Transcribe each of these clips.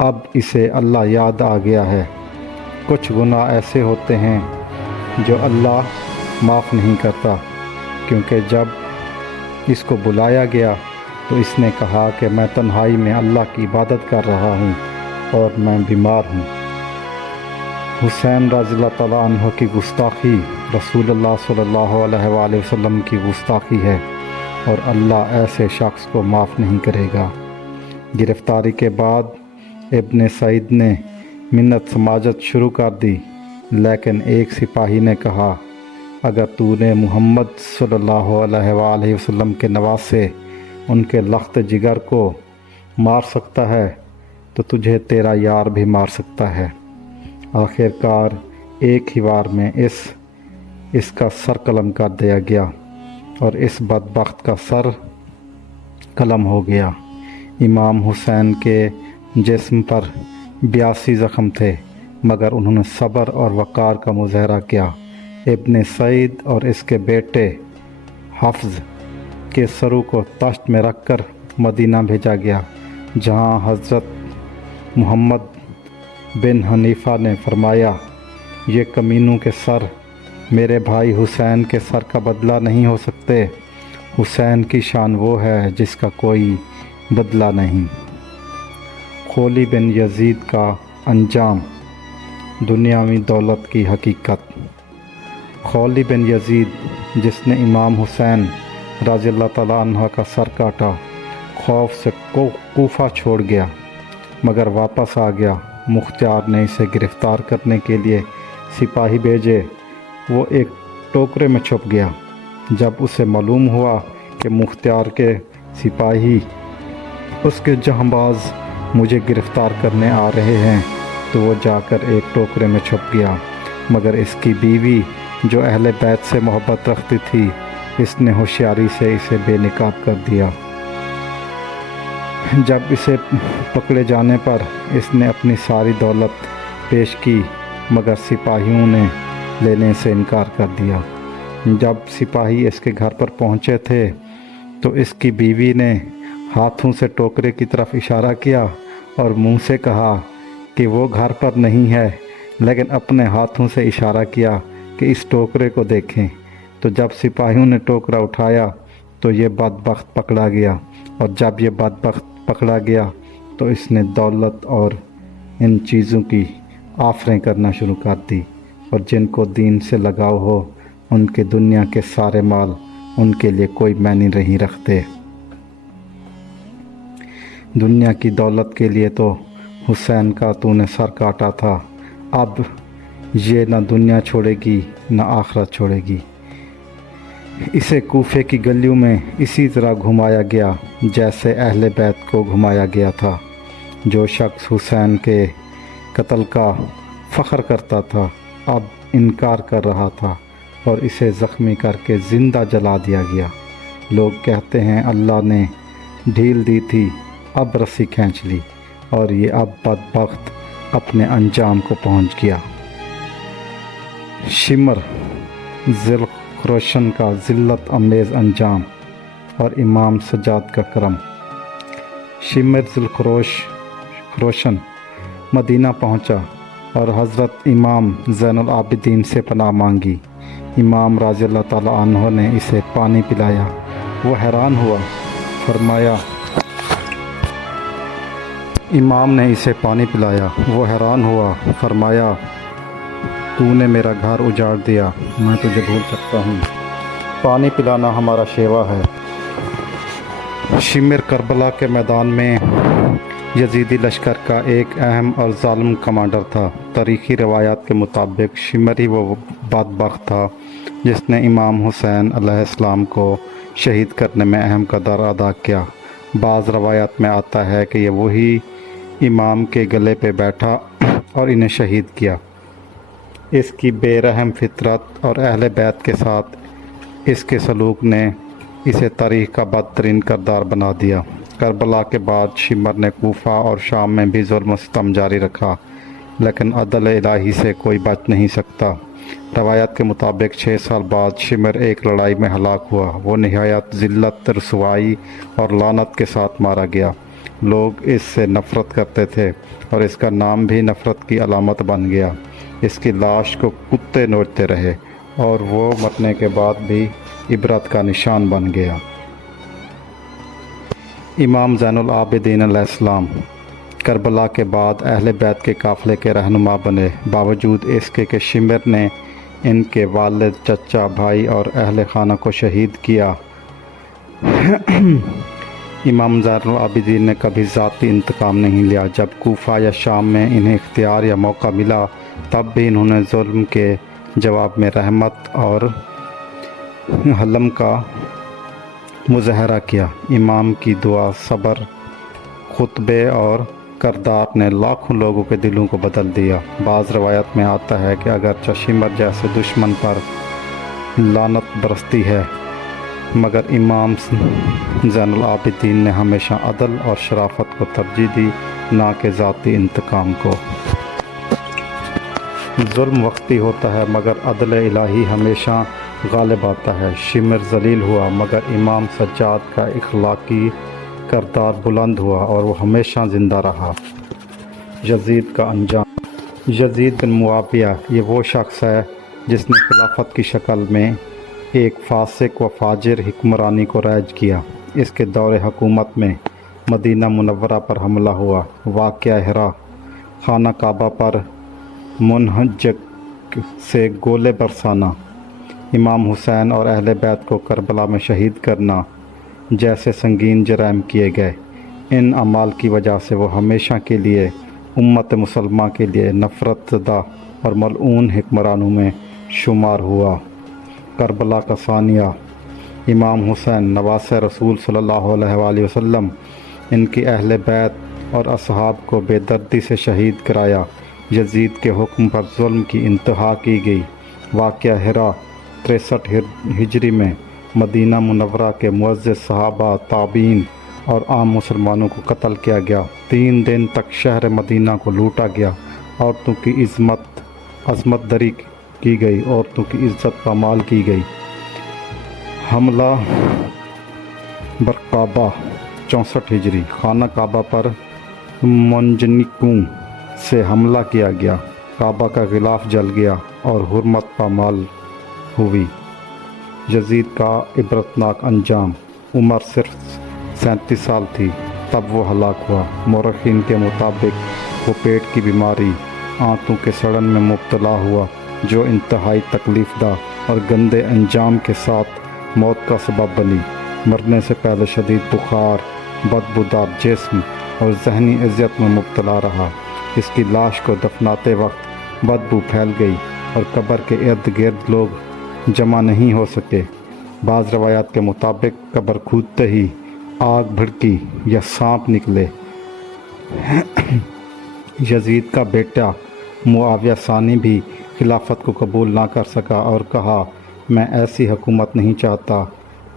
اب اسے اللہ یاد آ گیا ہے۔ کچھ گناہ ایسے ہوتے ہیں جو اللہ معاف نہیں کرتا، کیونکہ جب اس کو بلایا گیا تو اس نے کہا کہ میں تنہائی میں اللہ کی عبادت کر رہا ہوں اور میں بیمار ہوں۔ حسین رضی اللہ تعالیٰ عنہ کی گستاخی رسول اللہ صلی اللہ علیہ وآلہ وسلم کی گستاخی ہے، اور اللہ ایسے شخص کو معاف نہیں کرے گا۔ گرفتاری کے بعد ابن سعید نے منت سماجت شروع کر دی، لیکن ایک سپاہی نے کہا، اگر تو نے محمد صلی اللہ علیہ وآلہ وسلم کے نواسے ان کے لخت جگر کو مار سکتا ہے تو تجھے تیرا یار بھی مار سکتا ہے۔ آخر کار ایک ہی وار میں اس کا سر قلم کر دیا گیا، اور اس بدبخت کا سر قلم ہو گیا۔ امام حسین کے جسم پر 82 زخم تھے، مگر انہوں نے صبر اور وقار کا مظاہرہ کیا۔ ابن سعید اور اس کے بیٹے حفظ کے سرو کو تشت میں رکھ کر مدینہ بھیجا گیا، جہاں حضرت محمد بن حنیفہ نے فرمایا، یہ کمینوں کے سر میرے بھائی حسین کے سر کا بدلہ نہیں ہو سکتے۔ حسین کی شان وہ ہے جس کا کوئی بدلہ نہیں۔ خولی بن یزید کا انجام، دنیاوی دولت کی حقیقت۔ خولی بن یزید، جس نے امام حسین رضی اللہ تعالیٰ عنہ کا سر کاٹا، خوف سے کوفہ چھوڑ گیا، مگر واپس آ گیا۔ مختار نے اسے گرفتار کرنے کے لیے سپاہی بھیجے۔ وہ ایک ٹوکرے میں چھپ گیا۔ جب اسے معلوم ہوا کہ مختار کے سپاہی اس کے جہانباز مجھے گرفتار کرنے آ رہے ہیں، تو وہ جا کر ایک ٹوکرے میں چھپ گیا، مگر اس کی بیوی جو اہل بیت سے محبت رکھتی تھی، اس نے ہوشیاری سے اسے بے نقاب کر دیا۔ جب اسے پکڑے جانے پر اس نے اپنی ساری دولت پیش کی، مگر سپاہیوں نے لینے سے انکار کر دیا۔ جب سپاہی اس کے گھر پر پہنچے تھے تو اس کی بیوی نے ہاتھوں سے ٹوکرے کی طرف اشارہ کیا اور منہ سے کہا کہ وہ گھر پر نہیں ہے، لیکن اپنے ہاتھوں سے اشارہ کیا کہ اس ٹوکرے کو دیکھیں۔ تو جب سپاہیوں نے ٹوکرا اٹھایا تو یہ بدبخت پکڑا گیا، اور جب یہ بدبخت پکڑا گیا تو اس نے دولت اور ان چیزوں کی آفریں کرنا شروع کر دی، اور جن کو دین سے لگاؤ ہو ان کے دنیا کے سارے مال ان کے لیے کوئی معنی نہیں رکھتے۔ دنیا کی دولت کے لیے تو حسین کا تو نے سر کاٹا تھا، اب یہ نہ دنیا چھوڑے گی نہ آخرت چھوڑے گی۔ اسے کوفے کی گلیوں میں اسی طرح گھمایا گیا جیسے اہل بیت کو گھمایا گیا تھا۔ جو شخص حسین کے قتل کا فخر کرتا تھا اب انکار کر رہا تھا، اور اسے زخمی کر کے زندہ جلا دیا گیا۔ لوگ کہتے ہیں اللہ نے ڈھیل دی تھی، اب رسی کھینچ لی، اور یہ اب بدبخت اپنے انجام کو پہنچ گیا۔ شمر ذوالخروشن کا ذلت امیز انجام اور امام سجاد کا کرم۔ شمر ذوالخروشن مدینہ پہنچا اور حضرت امام زین العابدین سے پناہ مانگی۔ امام رضی اللہ تعالیٰ عنہ نے اسے پانی پلایا، وہ حیران ہوا، فرمایا تو نے میرا گھر اجاڑ دیا، میں تجھے بھول سکتا ہوں، پانی پلانا ہمارا شیوا ہے۔ شمر کربلا کے میدان میں یزیدی لشکر کا ایک اہم اور ظالم کمانڈر تھا۔ تاریخی روایات کے مطابق شمر ہی وہ بدبخت تھا جس نے امام حسین علیہ السلام کو شہید کرنے میں اہم کردار ادا کیا۔ بعض روایات میں آتا ہے کہ یہ وہی امام کے گلے پہ بیٹھا اور انہیں شہید کیا۔ اس کی بے رحم فطرت اور اہل بیت کے ساتھ اس کے سلوک نے اسے تاریخ کا بدترین کردار بنا دیا۔ کربلا کے بعد شمر نے کوفہ اور شام میں بھی ظلم و ستم جاری رکھا، لیکن عدل الہی سے کوئی بچ نہیں سکتا۔ روایت کے مطابق 6 سال بعد شمر ایک لڑائی میں ہلاک ہوا۔ وہ نہایت ذلت، رسوائی اور لعنت کے ساتھ مارا گیا۔ لوگ اس سے نفرت کرتے تھے اور اس کا نام بھی نفرت کی علامت بن گیا۔ اس کی لاش کو کتے نوچتے رہے اور وہ مرنے کے بعد بھی عبرت کا نشان بن گیا۔ امام زین العابدین علیہ السلام کربلا کے بعد اہل بیت کے قافلے کے رہنما بنے، باوجود اس کے کہ شمر نے ان کے والد، چچا، بھائی اور اہل خانہ کو شہید کیا۔ امام زین العابدین نے کبھی ذاتی انتقام نہیں لیا۔ جب کوفہ یا شام میں انہیں اختیار یا موقع ملا تب بھی انہوں نے ظلم کے جواب میں رحمت اور حلم کا مظاہرہ کیا۔ امام کی دعا، صبر، خطبے اور کردار نے لاکھوں لوگوں کے دلوں کو بدل دیا۔ بعض روایت میں آتا ہے کہ اگرچہ شمر جیسے دشمن پر لعنت برستی ہے مگر امام زین العابدین نے ہمیشہ عدل اور شرافت کو ترجیح دی، نہ کہ ذاتی انتقام کو۔ ظلم وقتی ہوتا ہے مگر عدل الہی ہمیشہ غالب آتا ہے۔ شمر ذلیل ہوا مگر امام سجاد کا اخلاقی کردار بلند ہوا اور وہ ہمیشہ زندہ رہا۔ یزید کا انجام۔ یزید بن معاویہ یہ وہ شخص ہے جس نے خلافت کی شکل میں ایک فاسق و فاجر حکمرانی کو رائج کیا۔ اس کے دور حکومت میں مدینہ منورہ پر حملہ ہوا، واقعہ ہرا، خانہ کعبہ پر منہجک سے گولے برسانا، امام حسین اور اہل بیت کو کربلا میں شہید کرنا جیسے سنگین جرائم کیے گئے۔ ان اعمال کی وجہ سے وہ ہمیشہ کے لیے امت مسلمہ کے لیے نفرت زدہ اور ملعون حکمرانوں میں شمار ہوا۔ کربلا کا ثانیہ۔ امام حسین نواسۂ رسول صلی اللہ علیہ وآلہ وسلم، ان کی اہل بیت اور اصحاب کو بے دردی سے شہید کرایا۔ یزید کے حکم پر ظلم کی انتہا کی گئی۔ واقعہ ہرا 63 ہجری میں مدینہ منورہ کے معزز صحابہ، تابعین اور عام مسلمانوں کو قتل کیا گیا۔ 3 دن تک شہر مدینہ کو لوٹا گیا۔ عورتوں کی عصمت دری کی گئی، عورتوں کی عزت پامال کی گئی۔ حملہ برکعبہ 64 ہجری، خانہ کعبہ پر منجنیقوں سے حملہ کیا گیا، کعبہ کا غلاف جل گیا اور حرمت پامال ہوئی۔ یزید کا عبرتناک انجام۔ عمر صرف 37 سال تھی تب وہ ہلاک ہوا۔ مورخین کے مطابق وہ پیٹ کی بیماری، آنتوں کے سڑن میں مبتلا ہوا جو انتہائی تکلیف دہ اور گندے انجام کے ساتھ موت کا سبب بنی۔ مرنے سے پہلے شدید بخار، بدبودار جسم اور ذہنی اذیت میں مبتلا رہا۔ اس کی لاش کو دفناتے وقت بدبو پھیل گئی اور قبر کے ارد گرد لوگ جمع نہیں ہو سکے۔ بعض روایات کے مطابق قبر کھودتے ہی آگ بھڑکی یا سانپ نکلے۔ یزید کا بیٹا معاویہ ثانی بھی خلافت کو قبول نہ کر سکا اور کہا، میں ایسی حکومت نہیں چاہتا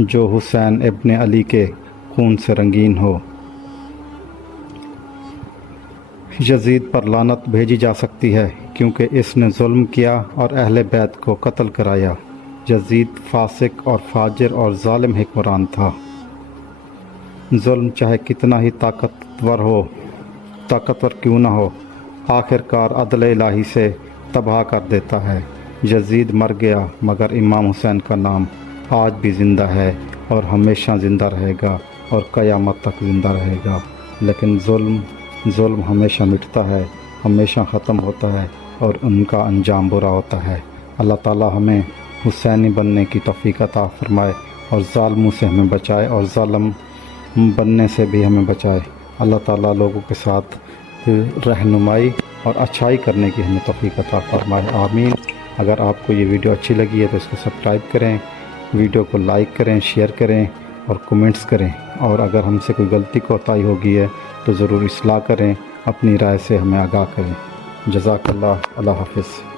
جو حسین ابن علی کے خون سے رنگین ہو۔ یزید پر لعنت بھیجی جا سکتی ہے کیونکہ اس نے ظلم کیا اور اہل بیت کو قتل کرایا۔ یزید فاسق اور فاجر اور ظالم حکمران تھا۔ ظلم چاہے کتنا ہی طاقتور کیوں نہ ہو، آخر کار عدل الہی سے تباہ کر دیتا ہے۔ یزید مر گیا مگر امام حسین کا نام آج بھی زندہ ہے اور ہمیشہ زندہ رہے گا اور قیامت تک زندہ رہے گا۔ لیکن ظلم ہمیشہ مٹتا ہے، ہمیشہ ختم ہوتا ہے اور ان کا انجام برا ہوتا ہے۔ اللہ تعالی ہمیں حسینی بننے کی توفیق عطا فرمائے اور ظالموں سے ہمیں بچائے اور ظالم بننے سے بھی ہمیں بچائے۔ اللہ تعالیٰ لوگوں کے ساتھ رہنمائی اور اچھائی کرنے کی ہمیں توفیق عطا فرمائے، آمین۔ اگر آپ کو یہ ویڈیو اچھی لگی ہے تو اس کو سبسکرائب کریں، ویڈیو کو لائک کریں، شیئر کریں اور کومنٹس کریں، اور اگر ہم سے کوئی غلطی کوتاہی ہوگی ہے تو ضرور اصلاح کریں، اپنی رائے سے ہمیں آگاہ کریں۔ جزاک اللہ، اللہ حافظ۔